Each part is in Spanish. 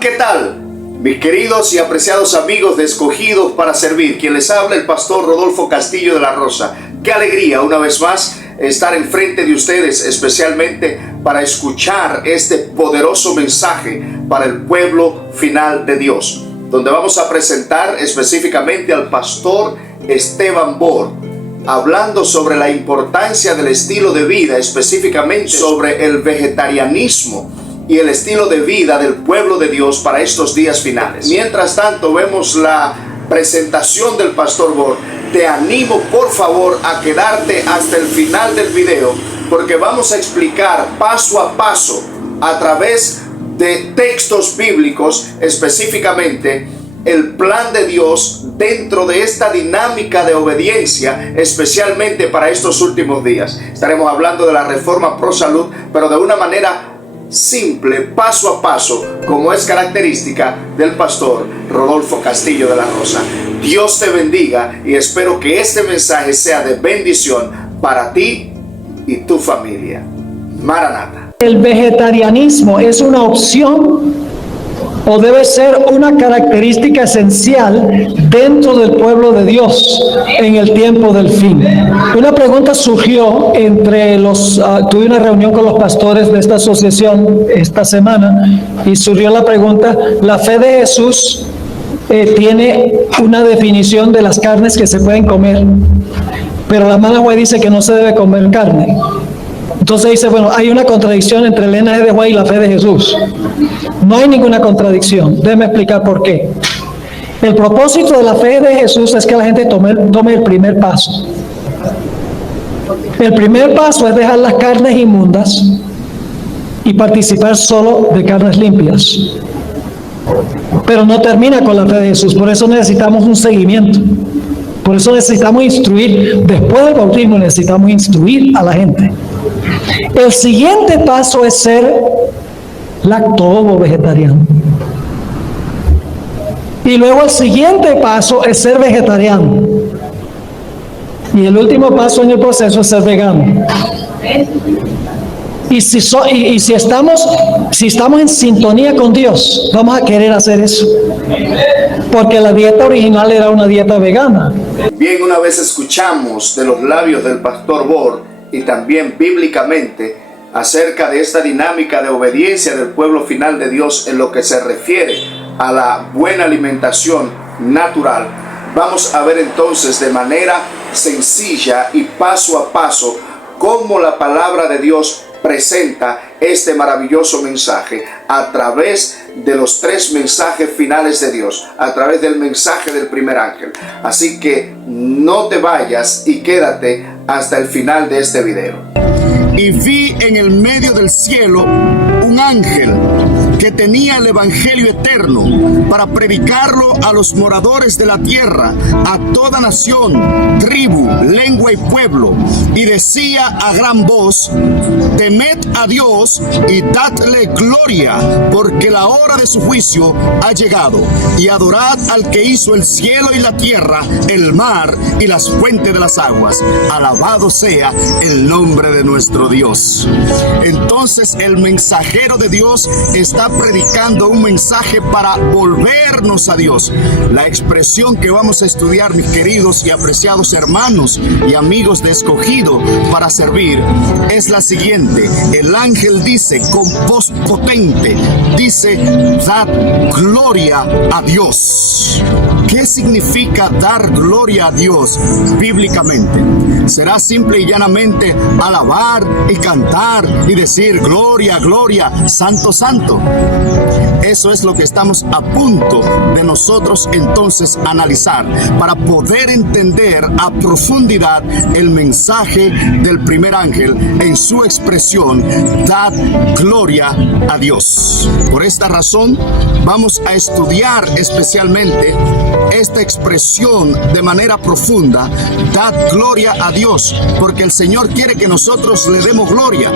¿Qué tal? Mis queridos y apreciados amigos de Escogidos para Servir, quien les habla el pastor Rodolfo Castillo de la Rosa. Qué alegría una vez más estar enfrente de ustedes, especialmente para escuchar este poderoso mensaje para el pueblo final de Dios, donde vamos a presentar específicamente al pastor Esteban Bor, hablando sobre la importancia del estilo de vida, específicamente sobre el vegetarianismo y el estilo de vida del pueblo de Dios para estos días finales. Mientras tanto, vemos la presentación del pastor Bor. Te animo por favor a quedarte hasta el final del video, porque vamos a explicar paso a paso a través de textos bíblicos específicamente el plan de Dios dentro de esta dinámica de obediencia, especialmente para estos últimos días. Estaremos hablando de la reforma pro salud, pero de una manera simple, paso a paso, como es característica del pastor Rodolfo Castillo de la Rosa. Dios te bendiga y espero que este mensaje sea de bendición para ti y tu familia. Maranata. ¿El vegetarianismo es una opción o debe ser una característica esencial dentro del pueblo de Dios en el tiempo del fin? Una pregunta surgió entre tuve una reunión con los pastores de esta asociación esta semana y surgió la pregunta: la fe de Jesús tiene una definición de las carnes que se pueden comer, pero la hermana White dice que no se debe comer carne. Entonces dice, bueno, hay una contradicción entre el linaje de White y la fe de Jesús. No hay ninguna contradicción. Déjeme explicar por qué. El propósito de la fe de Jesús es que la gente tome el primer paso. El primer paso es dejar las carnes inmundas y participar solo de carnes limpias. Pero no termina con la fe de Jesús. Por eso necesitamos un seguimiento. Por eso necesitamos instruir. Después del bautismo necesitamos instruir a la gente. El siguiente paso es ser lacto-ovo vegetariano. Y luego el siguiente paso es ser vegetariano. Y el último paso en el proceso es ser vegano. Y si estamos en sintonía con Dios, vamos a querer hacer eso. Porque la dieta original era una dieta vegana. Bien, una vez escuchamos de los labios del pastor Bor y también bíblicamente acerca de esta dinámica de obediencia del pueblo final de Dios en lo que se refiere a la buena alimentación natural, vamos a ver entonces de manera sencilla y paso a paso cómo la palabra de Dios presenta este maravilloso mensaje a través de los tres mensajes finales de Dios, a través del mensaje del primer ángel. Así que no te vayas y quédate hasta el final de este video. Y vi en el medio del cielo un ángel que tenía el evangelio eterno para predicarlo a los moradores de la tierra, a toda nación, tribu, lengua y pueblo, y decía a gran voz: temed a Dios y dadle gloria, porque la hora de su juicio ha llegado, y adorad al que hizo el cielo y la tierra, el mar y las fuentes de las aguas. Alabado sea el nombre de nuestro Dios. Entonces el mensajero de Dios está predicando un mensaje para volvernos a Dios. La expresión que vamos a estudiar, mis queridos y apreciados hermanos y amigos de Escogido para Servir, es la siguiente. El ángel dice con voz potente, dice: dad gloria a Dios. ¿Qué significa dar gloria a Dios bíblicamente? ¿Será simple y llanamente alabar y cantar y decir gloria, gloria, santo, santo? Eso es lo que estamos a punto de nosotros entonces analizar para poder entender a profundidad el mensaje del primer ángel en su expresión: dad gloria a Dios. Por esta razón vamos a estudiar especialmente esta expresión de manera profunda: dad gloria a Dios, porque el Señor quiere que nosotros le demos gloria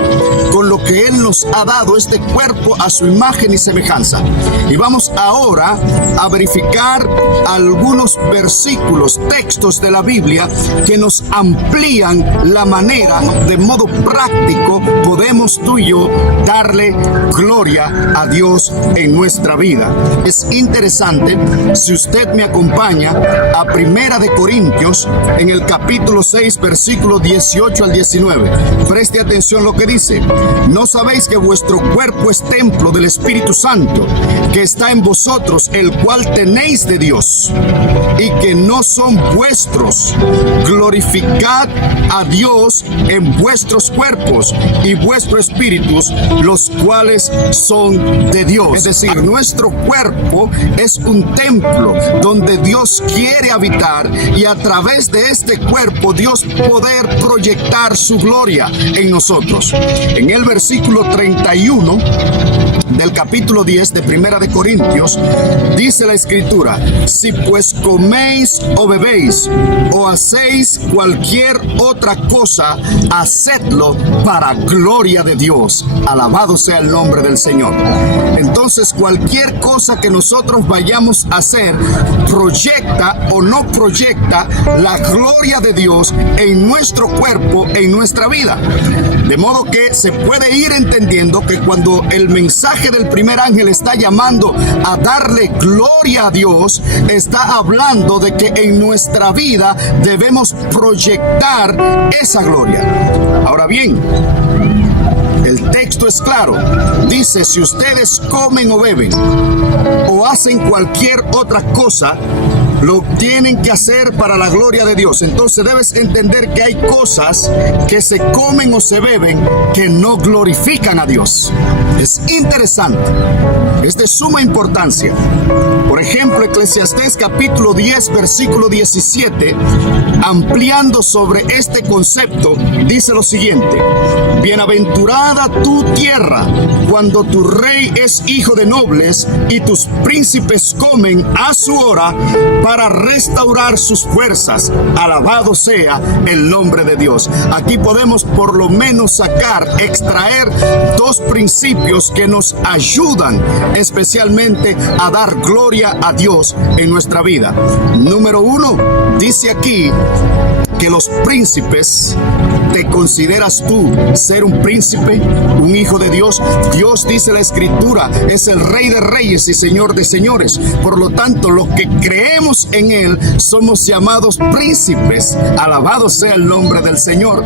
con lo que Él nos ha dado, este cuerpo a su imagen y semejanza. Y vamos ahora a verificar algunos versículos, textos de la Biblia que nos amplían la manera, de modo práctico, podemos tú y yo darle gloria a Dios en nuestra vida. Es interesante, si usted me acompaña a Primera de Corintios, en el capítulo 6, versículo 18 al 19. Preste atención lo que dice: ¿no sabéis que vuestro cuerpo es templo del Espíritu Santo, que está en vosotros, el cual tenéis de Dios, y que no son vuestros? Glorificad a Dios en vuestros cuerpos y vuestros espíritus, los cuales son de Dios. Es decir, nuestro cuerpo es un templo donde Dios quiere habitar, y a través de este cuerpo Dios poder proyectar su gloria en nosotros. En el versículo 31 del capítulo 10 de Primera de Corintios, dice la Escritura: si pues coméis o bebéis o hacéis cualquier otra cosa, hacedlo para gloria de Dios. Alabado sea el nombre del Señor. Entonces, cualquier cosa que nosotros vayamos a hacer proyecta o no proyecta la gloria de Dios en nuestro cuerpo, en nuestra vida. De modo que se puede ir entendiendo que cuando el mensaje del primer ángel está llamando a darle gloria a Dios, está hablando de que en nuestra vida debemos proyectar esa gloria. Ahora bien, el texto es claro. Dice: si ustedes comen o beben o hacen cualquier otra cosa, lo tienen que hacer para la gloria de Dios. Entonces debes entender que hay cosas que se comen o se beben que no glorifican a Dios. Es interesante, es de suma importancia. Por ejemplo, Eclesiastés capítulo 10, versículo 17, ampliando sobre este concepto, dice lo siguiente: bienaventurada tu tierra, cuando tu rey es hijo de nobles y tus príncipes comen a su hora para restaurar sus fuerzas. Alabado sea el nombre de Dios. Aquí podemos por lo menos extraer dos principios que nos ayudan especialmente a dar gloria a Dios en nuestra vida. Número uno, dice aquí que los príncipes, ¿te consideras tú ser un príncipe, un hijo de Dios? Dios, dice la Escritura, es el Rey de reyes y Señor de señores. Por lo tanto, los que creemos en Él somos llamados príncipes. Alabado sea el nombre del Señor.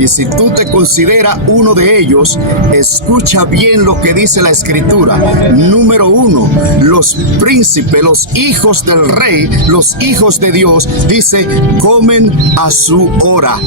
Y si tú te consideras uno de ellos, escucha bien lo que dice la Escritura. Número uno, los príncipes, los hijos del Rey, los hijos de Dios, dice, comen a su hora.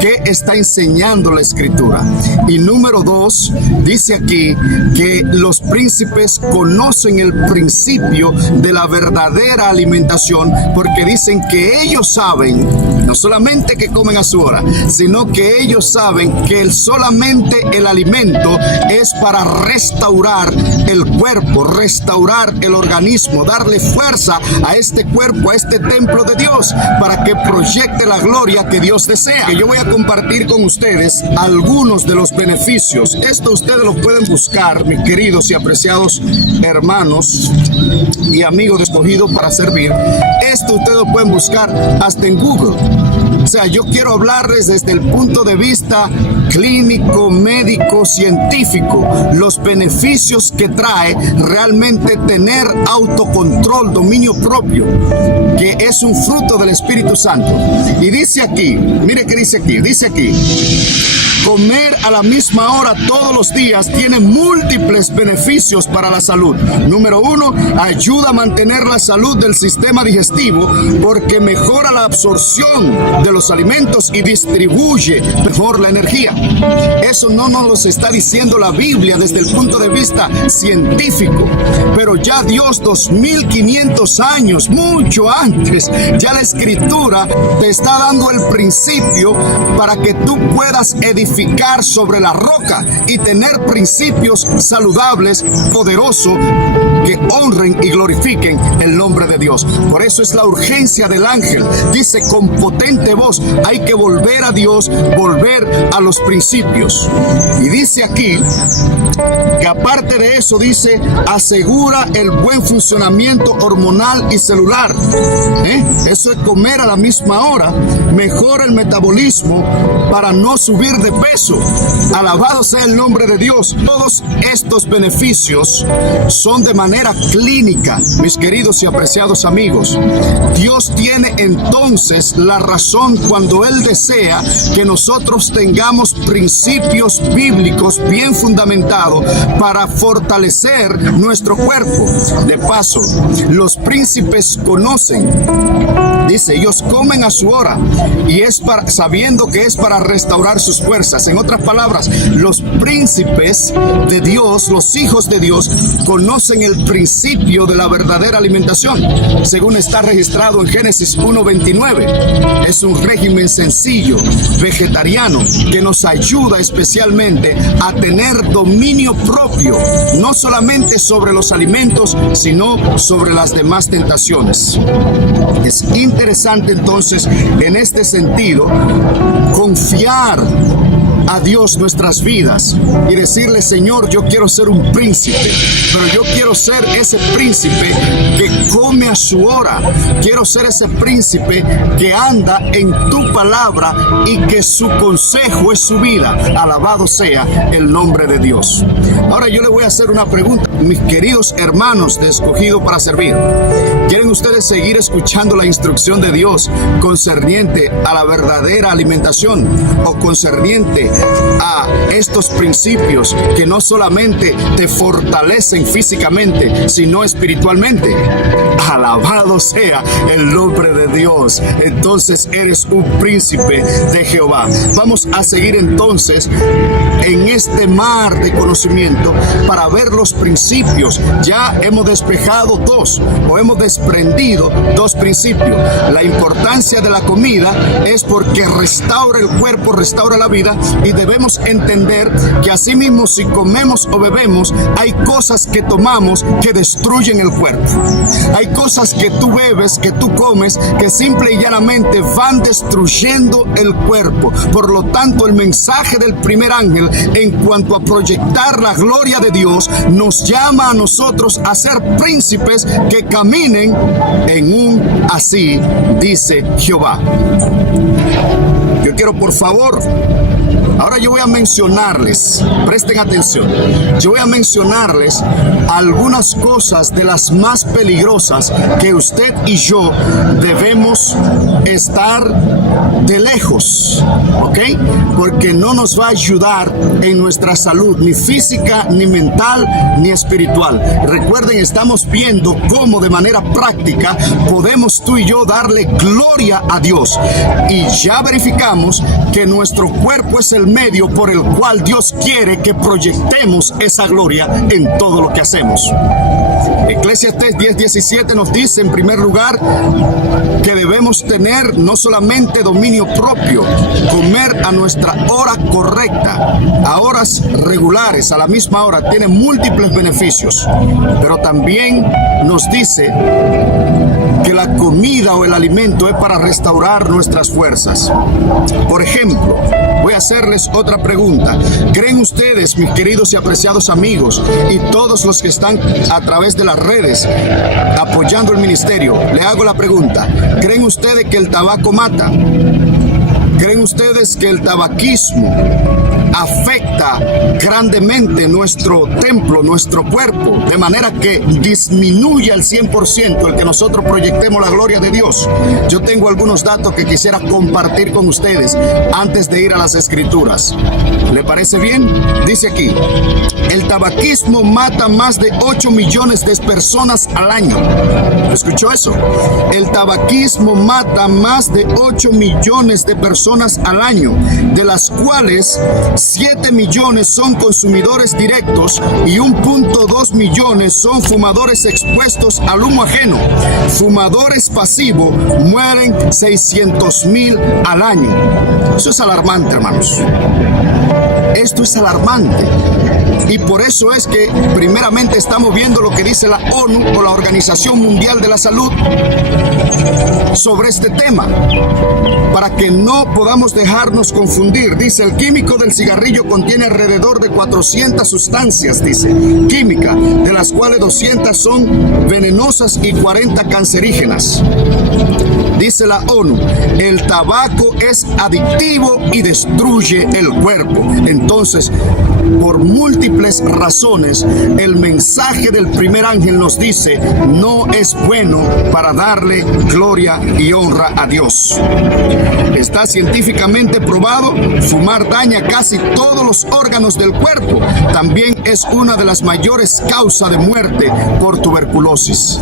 ¿Qué está enseñando la Escritura? Y número dos, dice aquí que los príncipes conocen el principio de la verdadera alimentación, porque dicen que ellos saben, no solamente que comen a su hora, sino que ellos saben que solamente el alimento es para restaurar el cuerpo, restaurar el organismo, darle fuerza a este cuerpo, a este templo de Dios, para que proyecte la gloria que Dios desea. Que yo voy a compartir con ustedes algunos de los beneficios. Esto ustedes lo pueden buscar, mis queridos y apreciados hermanos y amigos de Escogido para Servir. Esto ustedes lo pueden buscar hasta en Google. O sea, yo quiero hablarles desde el punto de vista clínico, médico, científico, los beneficios que trae realmente tener autocontrol, dominio propio, que es un fruto del Espíritu Santo. Y dice aquí, mire qué dice aquí, comer a la misma hora todos los días tiene múltiples beneficios para la salud. Número uno, ayuda a mantener la salud del sistema digestivo porque mejora la absorción de los alimentos y distribuye mejor la energía. Eso no nos lo está diciendo la Biblia desde el punto de vista científico, pero ya Dios 2500 años, mucho antes, ya la Escritura te está dando el principio para que tú puedas edificar edificar sobre la roca y tener principios saludables, poderosos, que honren y glorifiquen el nombre de Dios. Por eso es la urgencia del ángel. Dice con potente voz, hay que volver a Dios, volver a los principios. Y dice aquí que aparte de eso, dice, asegura el buen funcionamiento hormonal y celular. Eso es comer a la misma hora, mejora el metabolismo para no subir de peso. Alabado sea el nombre de Dios. Todos estos beneficios son de manera clínica, mis queridos y apreciados amigos. Dios tiene entonces la razón cuando Él desea que nosotros tengamos principios bíblicos bien fundamentados para fortalecer nuestro cuerpo. De paso, los príncipes conocen, dice, ellos comen a su hora y es para, sabiendo que es para restaurar sus fuerzas. En otras palabras, los príncipes de Dios, los hijos de Dios, conocen el principio de la verdadera alimentación, según está registrado en Génesis 1:29. Es un régimen sencillo, vegetariano, que nos ayuda especialmente a tener dominio propio, no solamente sobre los alimentos, sino sobre las demás tentaciones. Es interesante entonces, en este sentido, confiar a Dios nuestras vidas y decirle: Señor, yo quiero ser un príncipe, pero yo quiero ser ese príncipe que come a su hora. Quiero ser ese príncipe que anda en tu palabra y que su consejo es su vida. Alabado sea el nombre de Dios. Ahora yo le voy a hacer una pregunta, mis queridos hermanos de Escogido para Servir. ¿Quieren ustedes seguir escuchando la instrucción de Dios concerniente a la verdadera alimentación o concerniente a estos principios que no solamente te fortalecen físicamente, sino espiritualmente? Alabado sea el nombre de Dios. Entonces eres un príncipe de Jehová. Vamos a seguir entonces en este mar de conocimiento para ver los principios. Ya hemos despejado dos, o hemos desprendido dos principios. La importancia de la comida es porque restaura el cuerpo, restaura la vida, y debemos entender que asimismo, si comemos o bebemos, hay cosas que tomamos que destruyen el cuerpo. Hay cosas que tú bebes, que tú comes, que simple y llanamente van destruyendo el cuerpo. Por lo tanto, el mensaje del primer ángel en cuanto a proyectar la gloria de Dios nos llama a nosotros a ser príncipes que caminen en un así dice Jehová. Yo quiero, por favor, ahora yo voy a mencionarles, presten atención, yo voy a mencionarles algunas cosas de las más peligrosas que usted y yo debemos estar de lejos, ¿ok? Porque no nos va a ayudar en nuestra salud, ni física, ni mental, ni espiritual. Recuerden, estamos viendo cómo de manera práctica podemos tú y yo darle gloria a Dios. Y ya verificamos que nuestro cuerpo es el medio por el cual Dios quiere que proyectemos esa gloria en todo lo que hacemos. Eclesiastés 10:17 nos dice, en primer lugar, que debemos tener no solamente dominio propio, comer a nuestra hora correcta, a horas regulares, a la misma hora, tiene múltiples beneficios, pero también nos dice que la comida o el alimento es para restaurar nuestras fuerzas. Por ejemplo, voy a hacerles otra pregunta. ¿Creen ustedes, mis queridos y apreciados amigos, y todos los que están a través de las redes apoyando el ministerio, le hago la pregunta: ¿creen ustedes que el tabaco mata? ¿Creen ustedes que el tabaquismo afecta grandemente nuestro templo, nuestro cuerpo, de manera que disminuye al 100% el que nosotros proyectemos la gloria de Dios? Yo tengo algunos datos que quisiera compartir con ustedes antes de ir a las escrituras. ¿Le parece bien? Dice aquí: el tabaquismo mata más de 8 millones de personas al año. ¿Escuchó eso? El tabaquismo mata más de 8 millones de personas personas al año, de las cuales 7 millones son consumidores directos y 1.2 millones son fumadores expuestos al humo ajeno. Fumadores pasivos mueren 600,000 al año. Eso es alarmante, hermanos. Esto es alarmante. Y por eso es que primeramente estamos viendo lo que dice la ONU o la Organización Mundial de la Salud sobre este tema, para que no podamos dejarnos confundir. Dice, el químico del cigarrillo contiene alrededor de 400 sustancias, dice, química, de las cuales 200 son venenosas y 40 cancerígenas. Dice la ONU, el tabaco es adictivo y destruye el cuerpo. Entonces, por múltiples razones, el mensaje del primer ángel nos dice, no es bueno para darle gloria y honra a Dios. Está científicamente probado, fumar daña casi todos los órganos del cuerpo. También es una de las mayores causas de muerte por tuberculosis.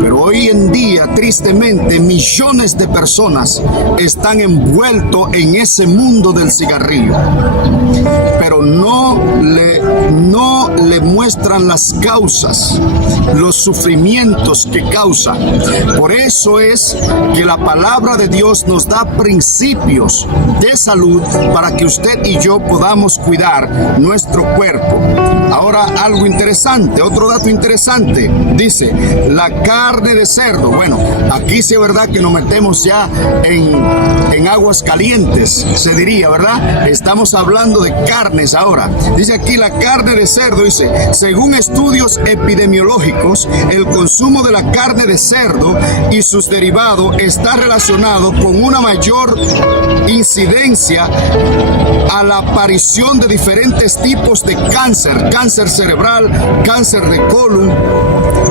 Pero hoy en día, tristemente, millones de personas están envueltos en ese mundo del cigarrillo, pero no le muestran las causas, los sufrimientos que causa. Por eso es que la palabra de Dios nos da principios de salud para que usted y yo podamos cuidar nuestro cuerpo. Ahora, algo interesante, otro dato interesante, dice, la carne de cerdo. Bueno, aquí sí es verdad que nos metemos ya en aguas calientes, se diría, ¿verdad? Estamos hablando de carnes ahora. Dice aquí la carne de cerdo, dice, según estudios epidemiológicos, el consumo de la carne de cerdo y sus derivados está relacionado con una mayor incidencia a la aparición de diferentes tipos de cáncer, cáncer cerebral, cáncer de colon,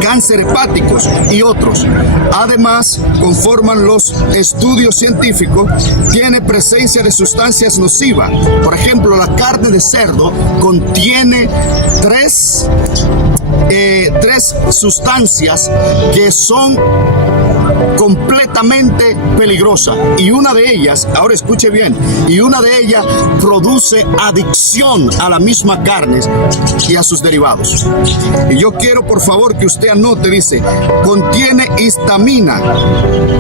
cáncer hepáticos y otros. Además, conforman los estudios científicos, tiene presencia de sustancias nocivas. Por ejemplo, la carne de cerdo contiene tres sustancias que son completamente peligrosas, y una de ellas, ahora escuche bien, y una de ellas produce adicción a la misma carne y a sus derivados. Y yo quiero por favor que usted anote, dice, contiene histamina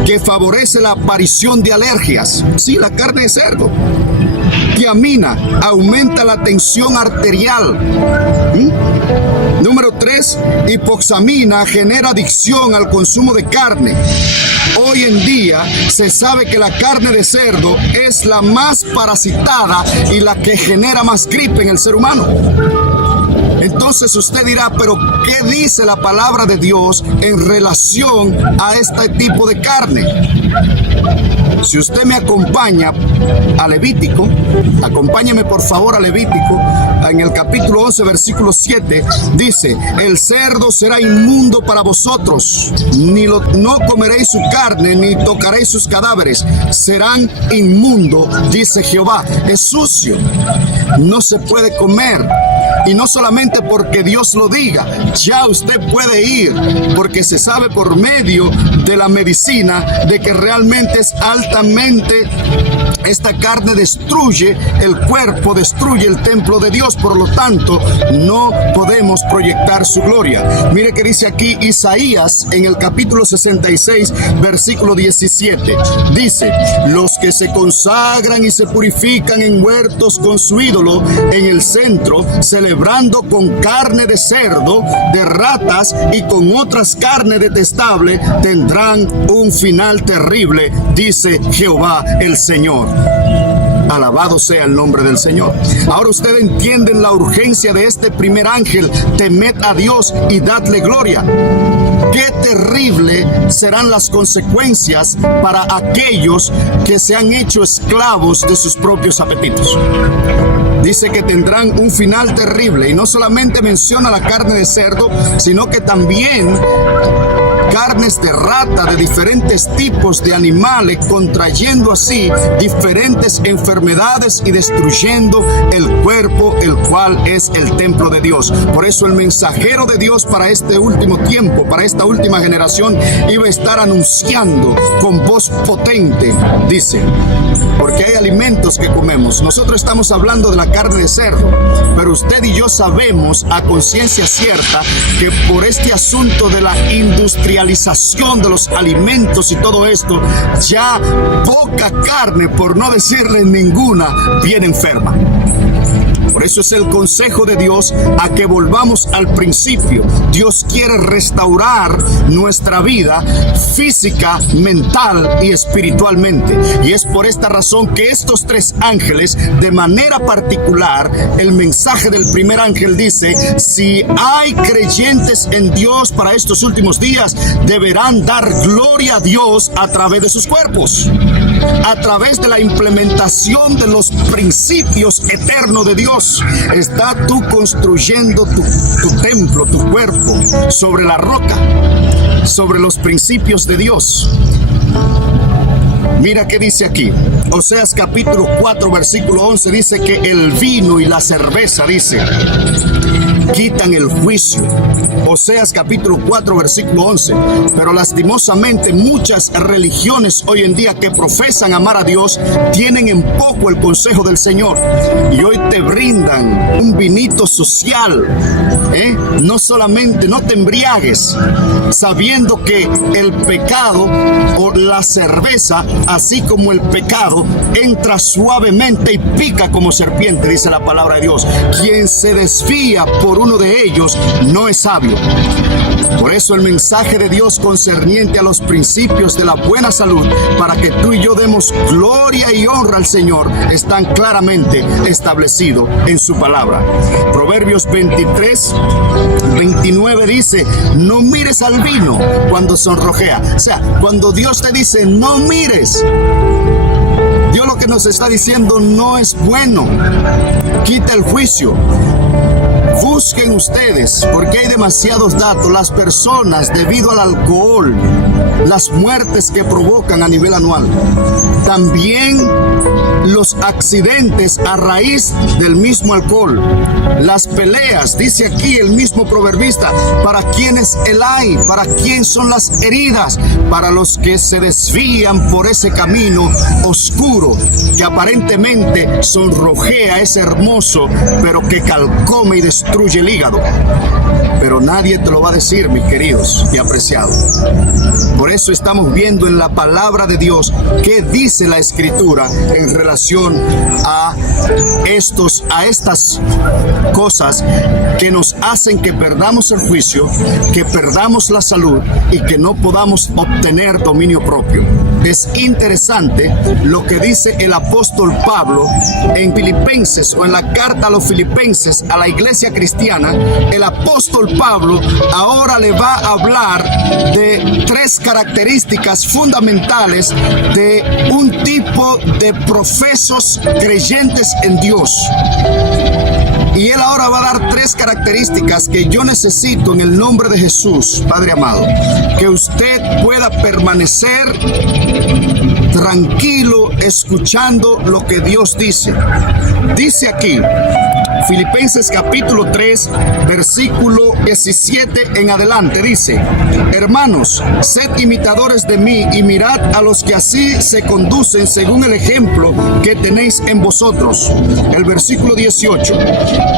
que favorece la aparición de alergias. Sí, la carne de cerdo. Tiamina aumenta la tensión arterial. Número 3, hipoxamina genera adicción al consumo de carne. Hoy en día se sabe que la carne de cerdo es la más parasitada y la que genera más gripe en el ser humano. Entonces usted dirá, pero ¿qué dice la palabra de Dios en relación a este tipo de carne? Si usted me acompaña a Levítico, acompáñeme por favor a Levítico, en el capítulo 11, versículo 7, dice, el cerdo será inmundo para vosotros, no comeréis su carne, ni tocaréis sus cadáveres, serán inmundos, dice Jehová. Es sucio, no se puede comer. Y no solamente porque Dios lo diga, ya usted puede ir, porque se sabe por medio de la medicina de que realmente es altamente, esta carne destruye el cuerpo, destruye el templo de Dios, por lo tanto no podemos proyectar su gloria. Mire que dice aquí Isaías en el capítulo 66, versículo 17, dice, los que se consagran y se purifican en huertos con su ídolo en el centro, celebrando con carne de cerdo, de ratas y con otras carnes detestables, tendrán un final terrible, dice Jehová el Señor. Alabado sea el nombre del Señor. Ahora ustedes entienden la urgencia de este primer ángel. Temed a Dios y dadle gloria. Qué terrible serán las consecuencias para aquellos que se han hecho esclavos de sus propios apetitos. Dice que tendrán un final terrible, y no solamente menciona la carne de cerdo, sino que también carnes de rata, de diferentes tipos de animales, contrayendo así diferentes enfermedades y destruyendo el cuerpo, el cual es el templo de Dios. Por eso el mensajero de Dios para este último tiempo, para esta última generación, iba a estar anunciando con voz potente, dice, porque hay alimentos que comemos. Nosotros estamos hablando de la carne de cerdo, pero usted y yo sabemos a conciencia cierta que por este asunto de la industrialización de los alimentos y todo esto, ya poca carne, por no decirle ninguna, viene enferma. Por eso es el consejo de Dios a que volvamos al principio. Dios quiere restaurar nuestra vida física, mental y espiritualmente. Y es por esta razón que estos tres ángeles, de manera particular, el mensaje del primer ángel dice: si hay creyentes en Dios para estos últimos días, deberán dar gloria a Dios a través de sus cuerpos, a través de la implementación de los principios eternos de Dios. Está tú construyendo tu templo, tu cuerpo, sobre la roca, sobre los principios de Dios. Mira qué dice aquí, Oseas capítulo 4 versículo 11, dice que el vino y la cerveza, dice, quitan el juicio. Oseas capítulo 4 versículo 11. Pero lastimosamente muchas religiones hoy en día que profesan amar a Dios tienen en poco el consejo del Señor, y hoy te brindan un vinito social, no solamente, no te embriagues, sabiendo que el pecado o la cerveza, así como el pecado, entra suavemente y pica como serpiente, dice la palabra de Dios. Quien se desvía por uno de ellos no es sabio. Por eso el mensaje de Dios concerniente a los principios de la buena salud, para que tú y yo demos gloria y honra al Señor, están claramente establecidos en su palabra. Proverbios 23, 29 dice: no mires al vino cuando sonrojea. O sea, cuando Dios te dice no mires, Dios lo que nos está diciendo no es bueno. Quita el juicio. Busquen ustedes, porque hay demasiados datos. Las personas, debido al alcohol, las muertes que provocan a nivel anual, también los accidentes a raíz del mismo alcohol, las peleas, dice aquí el mismo proverbista, ¿para quién es el ay? ¿Para quién son las heridas? Para los que se desvían por ese camino oscuro que aparentemente sonrojea, es hermoso, pero que calcome y destruye el hígado. Pero nadie te lo va a decir, mis queridos y apreciados. Por eso estamos viendo en la palabra de Dios qué dice la Escritura en relación a estas cosas que nos hacen que perdamos el juicio, que perdamos la salud y que no podamos obtener dominio propio. Es interesante lo que dice el apóstol Pablo en Filipenses, o en la carta a los Filipenses, a la iglesia cristiana. El apóstol Pablo ahora le va a hablar de tres características fundamentales de un tipo de profesos creyentes en Dios. Y él ahora va a dar tres características que yo necesito en el nombre de Jesús, Padre amado, que usted pueda permanecer tranquilo escuchando lo que Dios dice. Dice aquí, Filipenses capítulo 3, versículo 17 en adelante, dice: hermanos, sed imitadores de mí y mirad a los que así se conducen según el ejemplo que tenéis en vosotros. El versículo 18: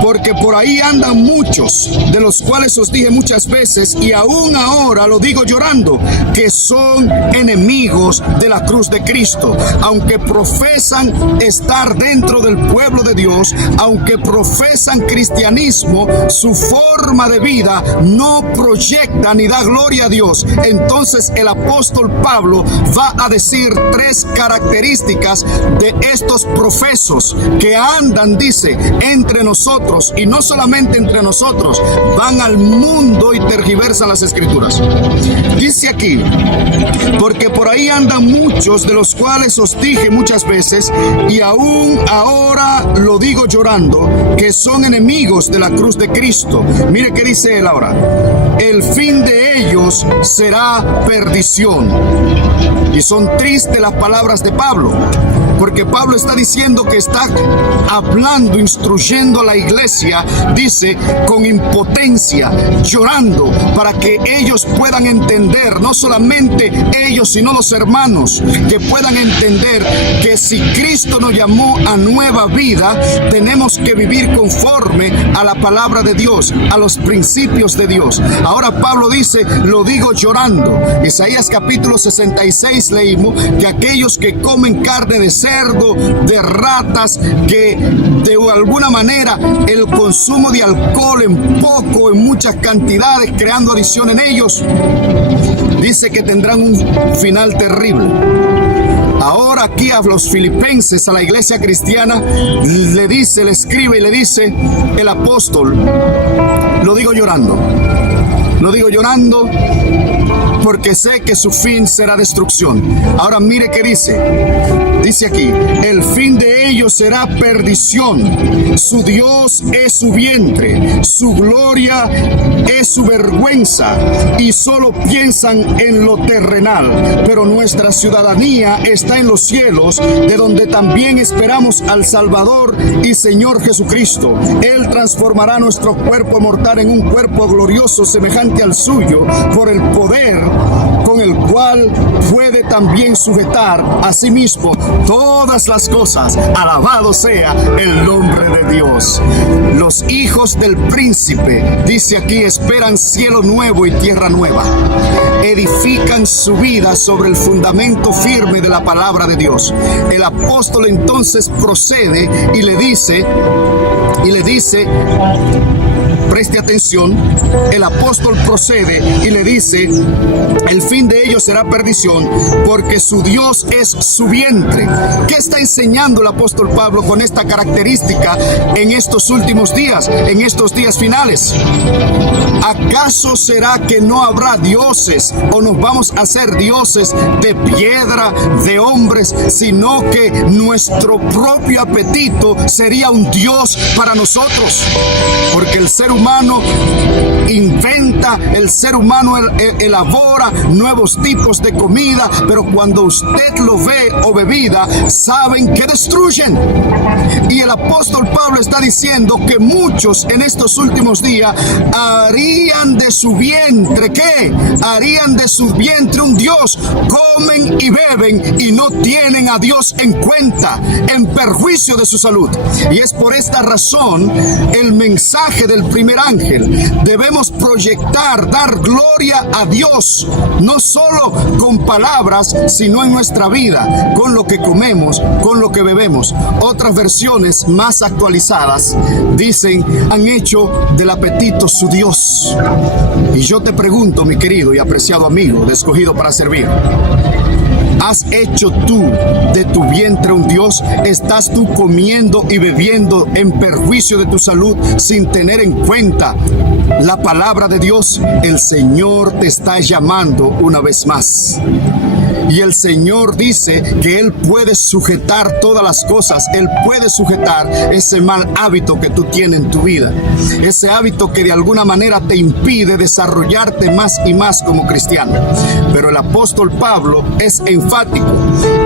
porque por ahí andan muchos, de los cuales os dije muchas veces, y aún ahora lo digo llorando, que son enemigos de la cruz de Cristo, aunque profesan estar dentro del pueblo de Dios, aunque profesan cristianismo, su forma de vida no proyecta ni da gloria a Dios. Entonces el apóstol Pablo va a decir tres características de estos profesos que andan, dice, entre nosotros, y no solamente entre nosotros, van al mundo y tergiversan las escrituras. Dice aquí: porque por ahí andan muchos, de los cuales os dije muchas veces, y aún ahora lo digo llorando, que que son enemigos de la cruz de Cristo. Mire qué dice él ahora: el fin de ellos será perdición. Y son tristes las palabras de Pablo, porque Pablo está diciendo que está hablando, instruyendo a la iglesia, dice, con impotencia, llorando, para que ellos puedan entender, no solamente ellos, sino los hermanos, que puedan entender que si Cristo nos llamó a nueva vida, tenemos que vivir conforme a la palabra de Dios, a los principios de Dios. Ahora Pablo dice, lo digo llorando. Isaías capítulo 66 leímos que aquellos que comen carne de cerdo, de ratas, que de alguna manera el consumo de alcohol en poco, en muchas cantidades, creando adicción en ellos, dice que tendrán un final terrible. Ahora aquí a los filipenses, a la iglesia cristiana, le dice, le escribe y le dice el apóstol, lo digo llorando porque sé que su fin será destrucción. Ahora mire qué dice aquí: el fin de ellos será perdición, su Dios es su vientre, su gloria es su vergüenza, y solo piensan en lo terrenal. Pero nuestra ciudadanía está en los cielos, de donde también esperamos al Salvador y Señor Jesucristo. Él transformará nuestro cuerpo mortal en un cuerpo glorioso semejante al suyo, por el poder con el cual puede también sujetar a sí mismo todas las cosas. Alabado sea el nombre de Dios. Los hijos del príncipe, dice aquí, esperan cielo nuevo y tierra nueva. Edifican su vida sobre el fundamento firme de la palabra de Dios. El apóstol entonces procede y le dice, preste atención, el apóstol procede y le dice, el fin de ellos será perdición, porque su Dios es su vientre. ¿Qué está enseñando el apóstol Pablo con esta característica en estos últimos días, en estos días finales? ¿Acaso será que no habrá dioses, o nos vamos a hacer dioses de piedra, de hombres, sino que nuestro propio apetito sería un Dios para nosotros? Porque el ser humano inventa, el ser humano elabora nuevos tipos de comida, pero cuando usted lo ve o bebida, saben que destruyen. Y el apóstol Pablo está diciendo que muchos en estos últimos días harían de su vientre, ¿qué? Harían de su vientre un Dios. Comen y beben y no tienen a Dios en cuenta, en perjuicio de su salud. Y es por esta razón el mensaje del primer ángel: debemos proyectar, dar gloria a Dios, no solo con palabras, sino en nuestra vida, con lo que comemos, con lo que bebemos. Otras versiones más actualizadas dicen, han hecho del apetito su Dios. Y yo te pregunto, mi querido y apreciado amigo, de Escogido para Servir, ¿has hecho tú de tu vientre un Dios? ¿Estás tú comiendo y bebiendo en perjuicio de tu salud sin tener en cuenta la palabra de Dios? El Señor te está llamando una vez más. Y el Señor dice que Él puede sujetar todas las cosas. Él puede sujetar ese mal hábito que tú tienes en tu vida. Ese hábito que de alguna manera te impide desarrollarte más y más como cristiano. Pero el apóstol Pablo es enfático.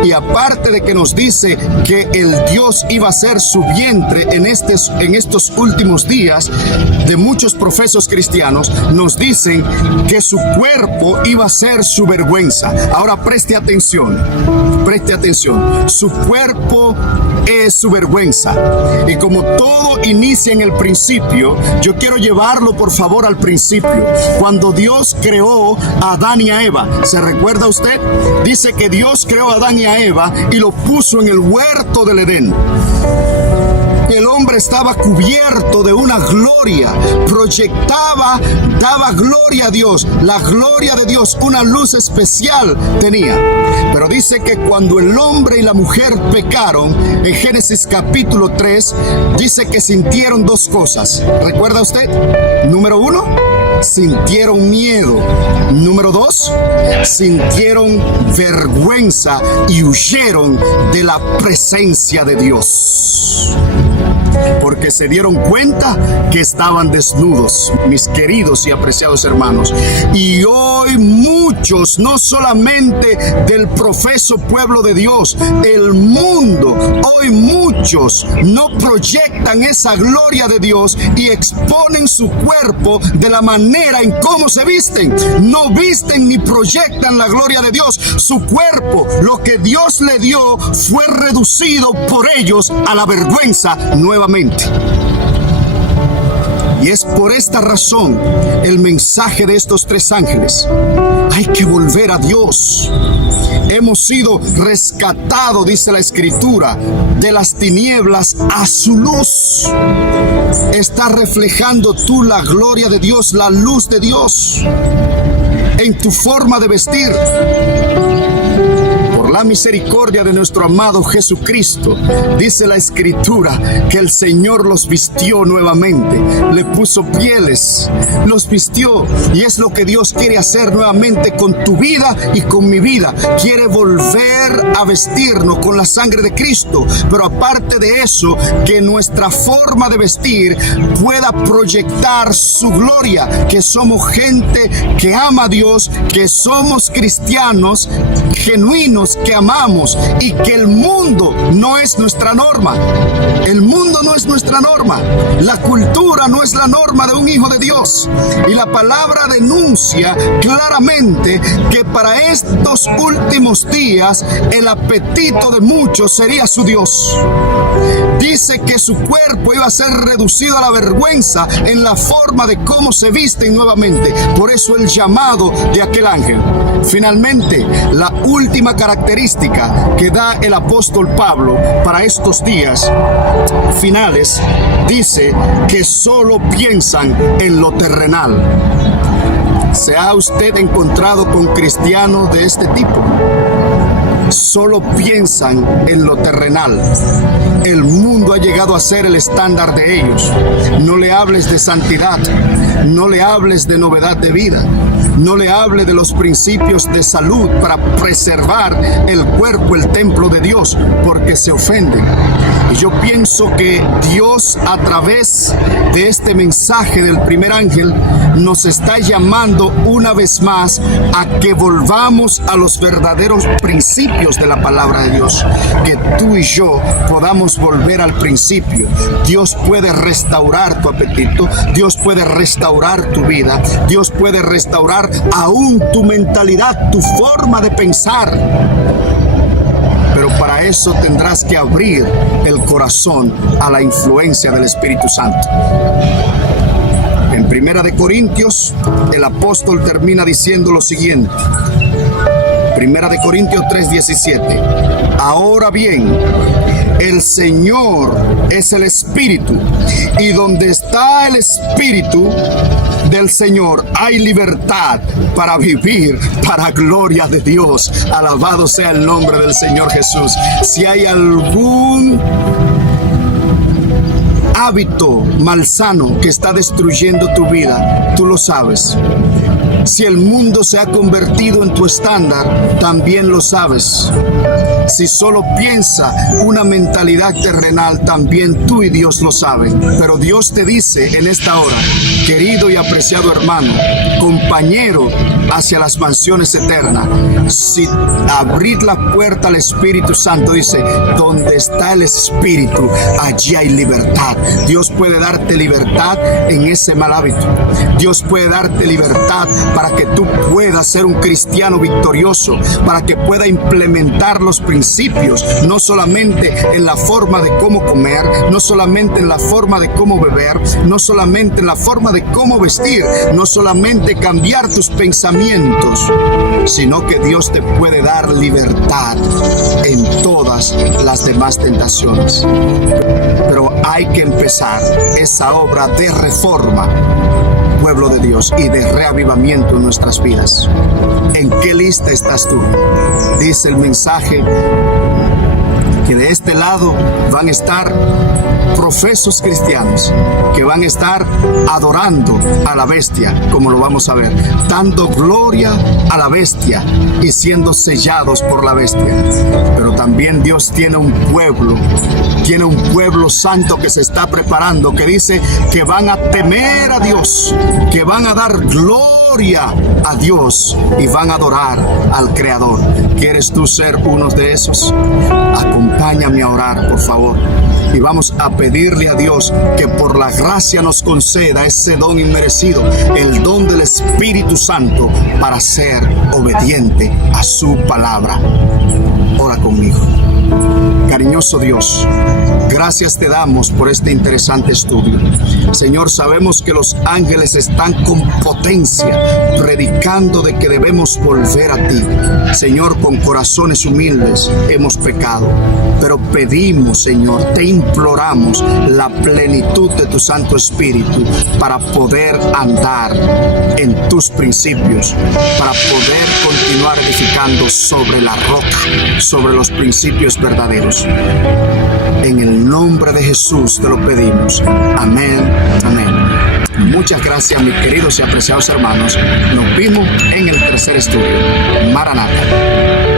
Y aparte de que nos dice que el Dios iba a ser su vientre en estos últimos días, de muchos profesos cristianos nos dicen que su cuerpo iba a ser su vergüenza. Ahora preste atención, su cuerpo es su vergüenza. Y como todo inicia en el principio, yo quiero llevarlo por favor al principio, cuando Dios creó a Adán y a Eva. ¿Se recuerda usted? Dice que Dios creó a Adán y a Eva y lo puso en el huerto del Edén. El hombre estaba cubierto de una gloria, proyectaba, daba gloria a Dios, la gloria de Dios, una luz especial tenía. Pero dice que cuando el hombre y la mujer pecaron, en Génesis capítulo 3, dice que sintieron dos cosas. ¿Recuerda usted? Número 1, sintieron miedo. Número 2, sintieron vergüenza y huyeron de la presencia de Dios. porque se dieron cuenta que estaban desnudos, mis queridos y apreciados hermanos. Y hoy muchos, no solamente del profeso pueblo de Dios, el mundo, hoy muchos no proyectan esa gloria de Dios y exponen su cuerpo de la manera en cómo se visten. No visten ni proyectan la gloria de Dios. Su cuerpo, lo que Dios le dio, fue reducido por ellos a la vergüenza nuevamente. Y es por esta razón el mensaje de estos tres ángeles. Hay que volver a Dios. Hemos sido rescatados, dice la Escritura, de las tinieblas a su luz. Estás reflejando tú la gloria de Dios, la luz de Dios, en tu forma de vestir. Por la misericordia de nuestro amado Jesucristo, dice la Escritura que el Señor los vistió nuevamente, le puso pieles, los vistió, y es lo que Dios quiere hacer nuevamente con tu vida y con mi vida. Quiere volver a vestirnos con la sangre de Cristo, pero aparte de eso, que nuestra forma de vestir pueda proyectar su gloria, que somos gente que ama a Dios, que somos cristianos genuinos, que amamos, y que el mundo no es nuestra norma. El mundo no es nuestra norma. La cultura no es la norma de un hijo de Dios. Y la palabra denuncia claramente que para estos últimos días el apetito de muchos sería su Dios. Dice que su cuerpo iba a ser reducido a la vergüenza en la forma de cómo se visten nuevamente. Por eso el llamado de aquel ángel. Finalmente, la última característica que da el apóstol Pablo para estos días finales, dice que solo piensan en lo terrenal. ¿Se ha usted encontrado con cristianos de este tipo? Solo piensan en lo terrenal. El mundo ha llegado a ser el estándar de ellos. No le hables de santidad, no le hables de novedad de vida, no le hable de los principios de salud para preservar el cuerpo, el templo de Dios, porque se ofenden. Y yo pienso que Dios, a través de este mensaje del primer ángel, nos está llamando una vez más a que volvamos a los verdaderos principios de la palabra de Dios, que tú y yo podamos volver al principio. Dios puede restaurar tu apetito, Dios puede restaurar tu vida, Dios puede restaurar aún tu mentalidad, tu forma de pensar. Pero para eso tendrás que abrir el corazón a la influencia del Espíritu Santo. En 1 Corintios, el apóstol termina diciendo lo siguiente. 1 Corintios 3:17. Ahora bien, el Señor es el Espíritu, y donde está el Espíritu del Señor hay libertad para vivir para gloria de Dios. Alabado sea el nombre del Señor Jesús. Si hay algún hábito malsano que está destruyendo tu vida, tú lo sabes. Si el mundo se ha convertido en tu estándar, también lo sabes. Si solo piensa una mentalidad terrenal, también tú y Dios lo saben. Pero Dios te dice en esta hora, querido y apreciado hermano, compañero hacia las mansiones eternas, si abrir la puerta al Espíritu Santo, dice, donde está el Espíritu, allí hay libertad. Dios puede darte libertad en ese mal hábito. Dios puede darte libertad para que tú puedas ser un cristiano victorioso, para que pueda implementar los principios, no solamente en la forma de cómo comer, no solamente en la forma de cómo beber, no solamente en la forma de cómo vestir, no solamente cambiar tus pensamientos, sino que Dios te puede dar libertad en todas las demás tentaciones. Pero hay que empezar esa obra de reforma, pueblo de Dios, y de reavivamiento en nuestras vidas. ¿En qué lista estás tú? Dice el mensaje que de este lado van a estar profesos cristianos que van a estar adorando a la bestia, como lo vamos a ver, dando gloria a la bestia y siendo sellados por la bestia. Pero también Dios tiene un pueblo santo que se está preparando, que dice que van a temer a Dios, que van a dar gloria a Dios y van a adorar al Creador. ¿Quieres tú ser uno de esos? Acompáñame a orar, por favor. Y vamos a pedirle a Dios que por la gracia nos conceda ese don inmerecido, el don del Espíritu Santo, para ser obediente a su palabra. Ora conmigo. Cariñoso Dios, gracias te damos por este interesante estudio. Señor, sabemos que los ángeles están con potencia predicando de que debemos volver a ti. Señor, con corazones humildes hemos pecado, pero pedimos, Señor, te imploramos la plenitud de tu Santo Espíritu para poder andar en tus principios, para poder continuar edificando sobre la roca, sobre los principios verdaderos. En el nombre de Jesús te lo pedimos. Amén, amén. Muchas gracias, mis queridos y apreciados hermanos. Nos vemos en el tercer estudio. Maranata.